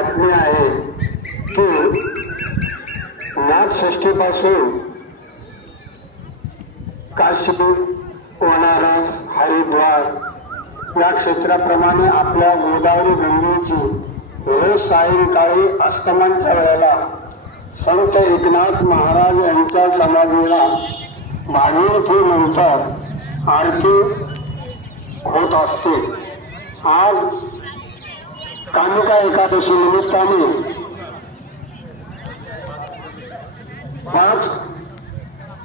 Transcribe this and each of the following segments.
आज्ञा आहे की नाथषष्ठीपासून काशी, बनारस, हरिद्वार या क्षेत्राप्रमाणे आपल्या गोदावरी गंगेची रोज सायंकाळी अस्तमनाच्या वेळेला संत एकनाथ महाराज यांच्या समाधीला भागीरथीनंतर आरती होत असते। आज कामिका एकादशी निमित्ताने 5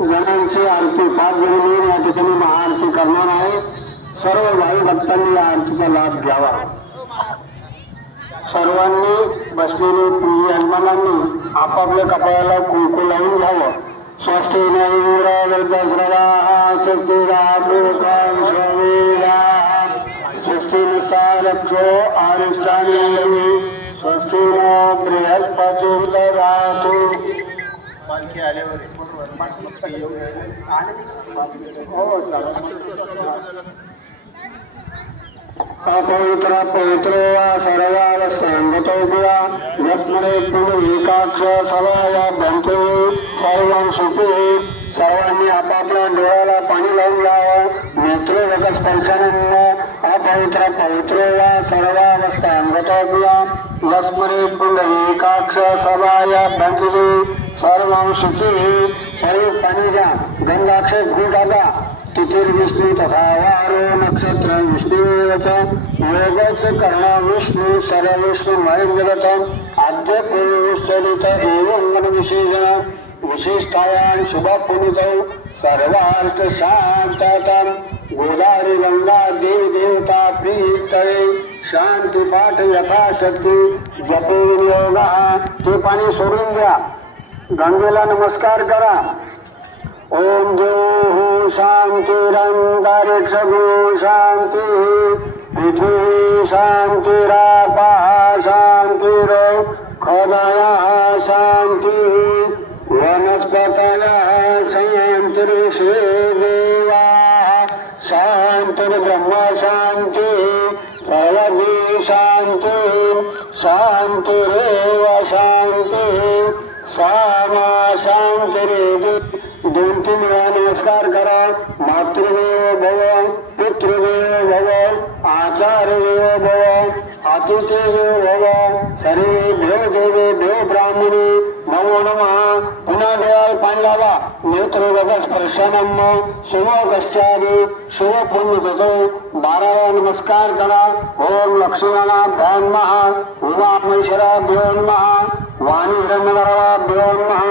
जणांची आरती 5 जण मिळून या ठिकाणी महाआरती करणार आहे। सर्व भावी भक्तांनी या आरतीचा लाभ घ्यावा। सर्वांनी बसलेले यजमानांनी आपापल्या कपाळाला कुंकू लावून घ्यावं। स्वस्ति न इंद्रवृद्धस्रवाः स्वस्तिराप्रोकां स्ववीराः स्वस्ति नस्तारक्षो आरिष्टानि स्वस्ति नो बृहस्पतिर्दधातु। पालखी आल्यावर अपवित्र पवित्र सर्वावस्थांगतो गुया यस्मरे पुंडरीकाक्ष सवाया बंतो सर्वं सुखी। सर्वांनी आपापल्या डोळ्याला पाणी लावून घ्यावं। नेत्र जगत स्पर्शनं अपवित्र पवित्र सर्वावस्थांगतो गुया यस्मरे पुंडरीकाक्ष सवाया बंतो सर्वं सुखी। पाणी द्या। गंगाक्षर घुटाला तिथिर्विष्णु तथा वारो नक्षत्र विष्णुवच योगच कर्ण विष्णु सर्वविष्णु महेंद्रत आद्य पूर्वचलित एवं मन विशेषण विशिष्टायां शुभ पुनितौ सर्वार्थ शांततम गोदावरी गंगा देवी देवता प्रीतये शांती पाठ यथाशक्ती जपे योगा। ते पाणी सोडून द्या। गंगेला नमस्कार करा। ओम देव शांतिरंतरिक्षगो शांति पृथ्वी शांतिरापा शांतिर खदया शांति वनस्पतय शांतिर्षे देवा शांतिर्ब्रह्म शांति सर्वजी शांति शांतिरेव शांति सामा शांतिरेव। 2-3 वेळा नमस्कार करा। मातृदेव भव पितृदेव भव आचार्यदेव भव अतिथिदेव भव सर्वेभ्यो देवेभ्यो ब्राह्मणे नमो नमः। पुन्हा डोळ्याला पाणी लावा। नेत्रगत स्पर्शनम शुभकश्चादी शुभ पुण्य ततो 12 वेळा नमस्कार करा। ओम लक्ष्मणाभ्यो नमः उमामहेश्वराभ्यो नमः वाणीधर्मधराभ्यो नमः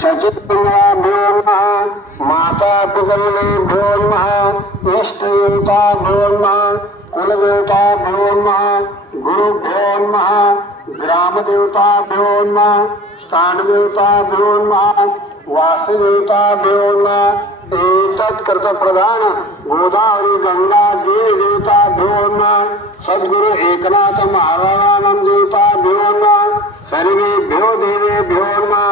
सचित्पुराभ्यो नमः माता पितृभ्यो नमः इष्टदेवताभ्यो नमः कुलदेवताभ्यो नमः गुरुभ्यो नमः ग्रामदेवताभ्यो नमः स्थानदेवताभ्यो नमः वासुदेवताभ्यो नमः एतत्कृत प्रधान गोदावरी गंगा देवी देवताभ्यो नमः सद्गुरु एकनाथ महाराजानं देवताभ्यो नमः सर्वेभ्यो देवेभ्यो नमः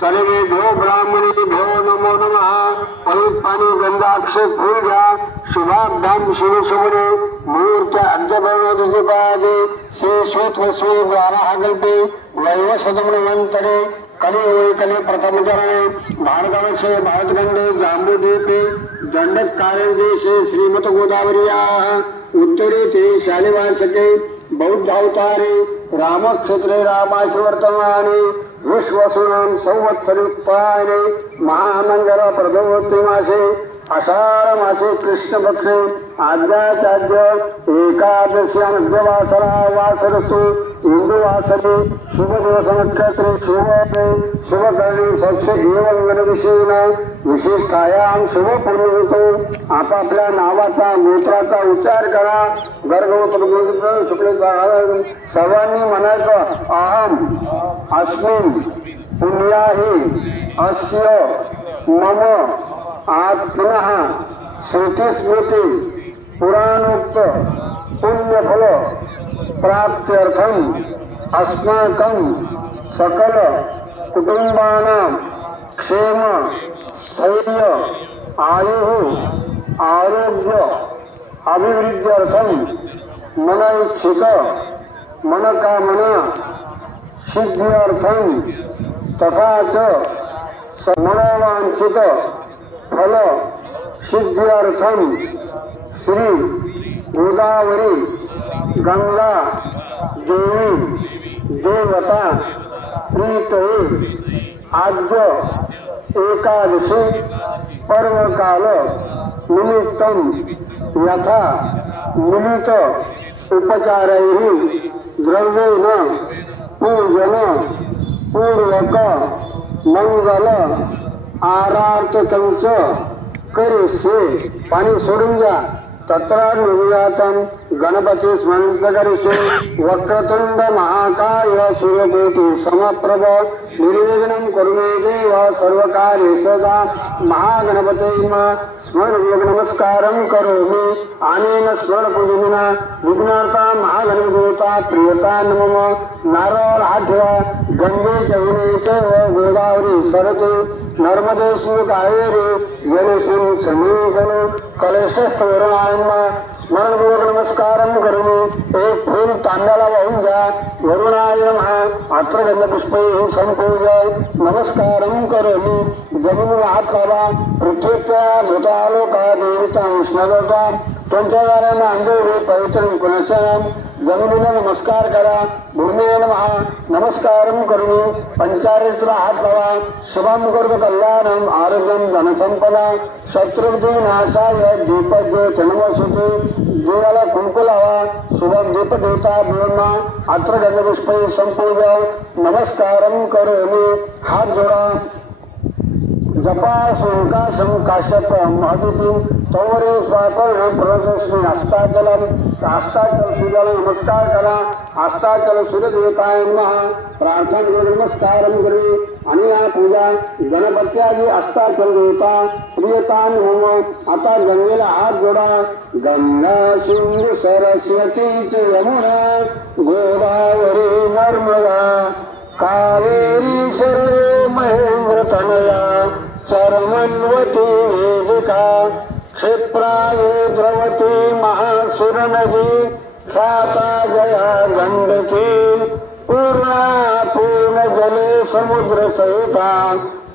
सर्वेभ्यो ब्राह्मणेभ्यो नमो नमः। पवित्र पाणी गंधाक्षर फूल घ्या। शुभाभ्याम शिवशुभने मुहूर्त अद्यपदे श्री श्वेतवस्वे द्वाराकल्पे वैवसदमनवंतरे कले कले प्रथम चरणे भारतवर्षे भारतखंडे जाम्बुद्वीपे दंडकारण्य देशे श्रीमत गोदावरीयाः उत्तरे ते शालिवार्षके बौद्ध अवतारे रामक्षेत्रे रामाश्वर्तमाने विश्वसूनां संवत्सरयुक्तायने महामंगल प्रभवती मासे आषाढ मासे कृष्ण पक्षे आद्याचार्य एकादश्यां मध्यवासरा वासरस्तु इंदुवासरे शुभ दिवस नक्षत्रे शुभे शुभकर्णे सच्च एवं गणविषयेन विशेषतायां शुभ पुण्यतो आपापल्या नावाचा गोत्राचा उच्चार करा। गर्भवती शुक्लेचा सर्वांनी म्हणायचं अहम अस्मिन् पुण्याहि अस्य मम आज पुनः श्रुतिस्मृति पुराणोक्त पुण्यफल प्राप्त्यर्थम अस्माकं सकल कुटुंबानां क्षेम स्थैर्य आयुः आरोग्य अभिवृद्ध्यर्थम मन इच्छित मनोकामना सिद्ध्यर्थम तथा च मनोवांछित फल सिद्ध्यर्थम श्री गोदावरी गंगा देवी देवता प्रीतये आद्य एकादशी पर्वकाल निमित्तम यथा मिलित उपचारैः द्रव्येन पूजन पूर्वक मंगल आराधकंच करिष्ये. पाणी सोडून घ्या. तत्र निर्यातम गणपती स्मरण करिष्ये. वक्रतुंड महाकाय सूर्यकोटि समप्रभ निर्विघ्नं कुरु मे देव सर्वकार्येषु सदा. महागणपते स्मरण नमस्कारं करोमि. अनेन स्मरण पूजनेन विघ्नार्था महागणपदेवता प्रियता नमः. नारळ हात ठेवा. गंगे जमुने चैव गोदावरी सरते नर्मदेषु कावेरी जलेषु सन्निधिं कलशस्थवरणाय स्मरणपूर्वक नमस्कारं करोमि. एक फूल तांब्याला वाहून घ्या. वरुणाय नमः. अत्र गंधपुष्पैः संपूज्य नमस्कारं करोमि. जमिनीवर हात लावा. पृथ्वीच्या भूतालोका देवता उष्णता तुमच्या द्वाराने अंधेरी पवित्र कुलशयन जमिनीला नमस्कार करा. भूमीला नमस्कारं करोमि. पंचारेतला हात लावा. शुभम करोतु कल्याणम आरोग्यम धनसंपदा शत्रुविनाशाय दीपज्योत नमोस्तुते. देवाला कुंकू लावा. शुभम दीप देवता ब्रह्मा अत्र गंधपुष्पै संपूजा नमस्कारं करोमि. हात जोडा. जपा शंकाशं काश्यप महदिती तोवरे स्वापर प्रदोषणी हस्ताचलम हस्ताचल सूर्याला नमस्कार करा. हस्ताचल सूर्यदेवताय नमः. प्रार्थना करून नमस्कारं करी. आणि या पूजा गणपत्याची हस्ताचल देवता प्रियता नमः. आता गंगेला हात जोडा. गंगा सिंधू सरस्वती च यमुना गोदावरी नर्मदा कावेरी शरणे महेंद्र तनया चरमन्वती वेदिका क्षिप्राये द्रवती महासुरनदी ख्याता जया गंडकी पूर्णा पूर्ण जले समुद्र सहिता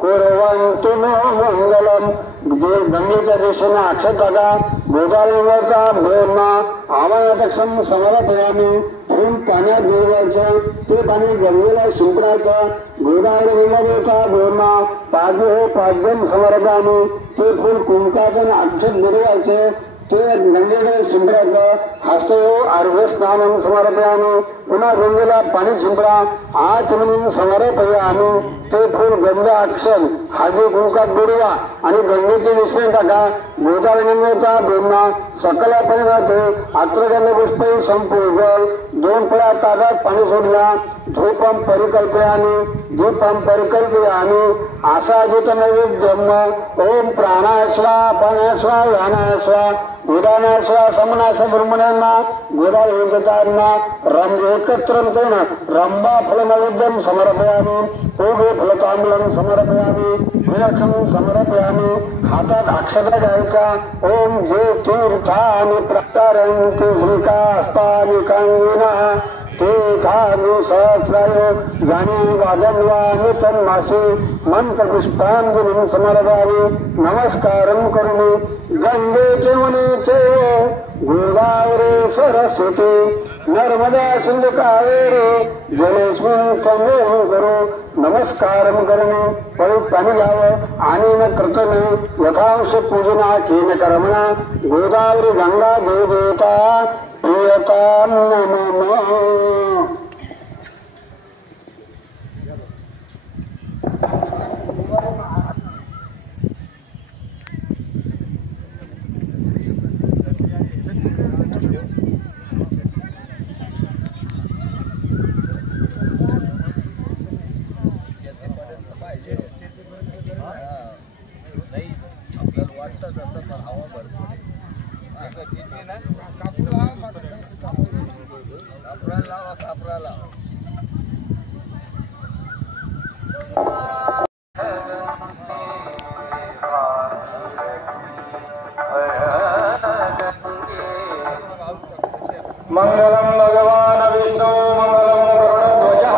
कुर्वन्तु नो मंगलम. गंगेच्या दिशेने अक्षत टाका. गोदावरीचा भोरणा आवाहनक्षम समर्पयामी. फूल पाण्यात भिजवायचं. ते पाणी गंगेला शिंपडायचं. गोदावरी देवता भोरणा पाजे पाद्यम समर्पयामी. ते फूल कुंकाचं अक्षत भिजवायचे. ते गंगेला शिंपडायचं. हस्तो अर्घ स्नानं समर्पयामी. पुन्हा गंगेला पाणी शिंपडा. आचमनीं समर्पयामी. ते फूल गंध अक्षर हाजी कुंकात बुडवा आणि गंगेचे मिश्रण टाका. गोदावरीचा भोरणा सकलापणे जाते. अत्र गंधपुष्पै संपूजल. 2 फळा ताटात पाणी सोडला. धूपम परिकल्पयामी. दीपम परिकल्पयामी. आसादित नैवेद्यम. ओम प्राणाश्वा प्राणाश्वा व्यानाश्वा उदानाश्वा समनाश ब्रह्मण्यांना गोदावरींना रंग एकत्र रंभा फल नैवेद्यम समर्पयामी. ओघे फलतांबूलं समर्पयामी. विलक्षण समर्पयामी. हातात अक्षता घ्यायच्या. ओम जे तीर्थानि प्रसारन्ति श्रीकास्तानि कांगिनः तीर्थानि सहस्रायो जानी वादन्वानि तन्मासि मंत्रपुष्पांजलिं समर्पयामि. नमस्कारं करोमि. गंगे जमुने चैव गोदावरी सरस्वती नर्मदा सिंधु कावेरी जलेस्मिन् सन्निधिं कुरु नमस्कारं करोमि. पवित्र पाणी लावं. आणि न कृतने यथांश पूजना केन कर्मणा गोदावरी गंगा देवता प्रियता नमः. मंगलम भगवान विष्णु मंगलम गरुड़ध्वजः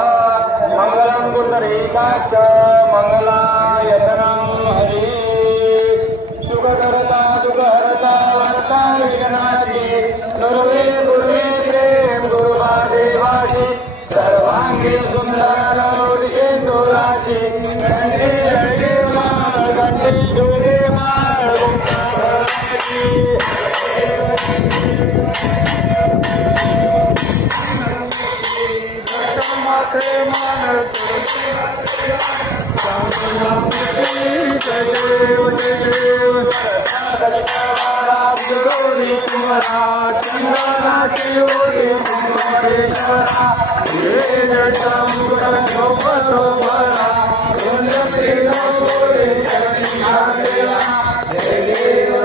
ओढी तुमरा चंदनाची ओढी तुमरेश्वरा हे जटामुख झोपतो बरा उन्नती नकोरे चरणी देवा जय देव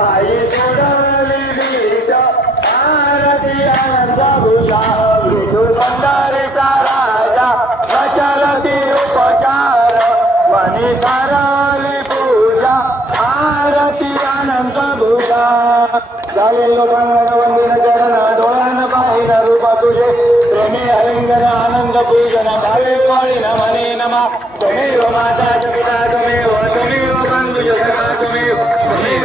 Bye. अनंत भुजा विठू पंढरीचा राजा प्रचलती उपचार मनी करली पूजा आरती अनंत भुजा झाले लोकांना वंदन करण डोळ्यानं पाहिलं रूप तुझे प्रेमी हरिंगण आनंद पूजन भावे पाळीन मने नमा त्वमेव माता पिता त्वमेव बंधु जगता त्वमेव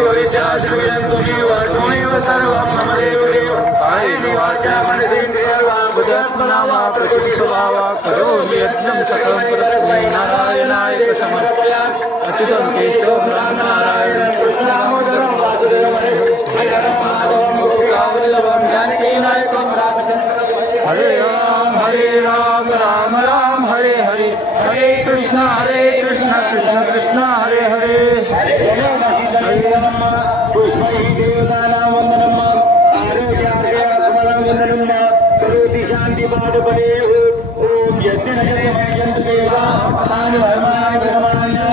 विद्या श्रूयं त्वमेव सर्वं मम देवदेव कायेन वाचा मनसेन्द्रियर्वा बुद्ध्यात्मना वा प्रकृति स्वभावा करोमि यज्ञं सकलं परस्मै नारायणाय समर्पयामि अच्युतं केशवं रामनारायणं कृष्णदामोदरं वासुदेवं हरिहरं माधवं गोपिकावल्लभं जानकीनायकं रामचन्द्रं हरे राम राम राम हरे हरे हरे कृष्ण कृष्ण कृष्ण हरे हरे हरे राम पुष्पै देवतानां वन्दनम् आरोग्यार्थं वन्दनम् करोति शान्ति पादपदे ओम यज्ञनगरमयन्तदेवा अमानि धर्माणि ब्रह्माण्य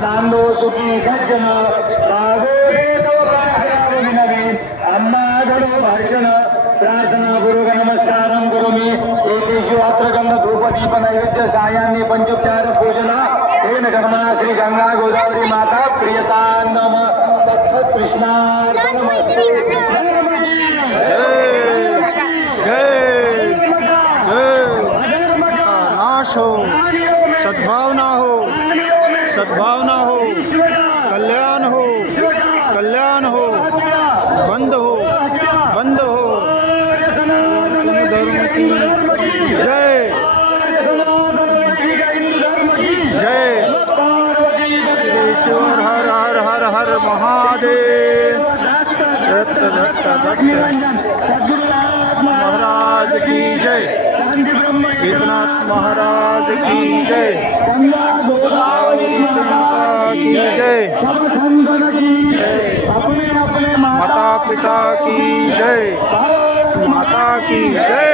नांदो सुखी सज्जन अम्मादो भर्षण प्रार्थना गुरुग नमस्कारं करोमि एतेषु अत्रगंध धूपदीप नैवेद्य सायान्नि पंचोपचार पूजना तेन कर्मणा श्री गंगा गोदावरी माता प्रियतां नम तत्कृष्णार्पणमस्तु। नाश हो, सद्भावना हो, सद्भावना हो, कल्याण हो, कल्याण हो, बंद हो, बंद हो। हिंदू धर्म की जय जय। श्रीश्वर हर हर हर हर महादेव। दत्त दत्त दत्त महाराज की जय। गीतनाथ महाराज की जय। की जय। जय माता पिता की जय। माता की जय।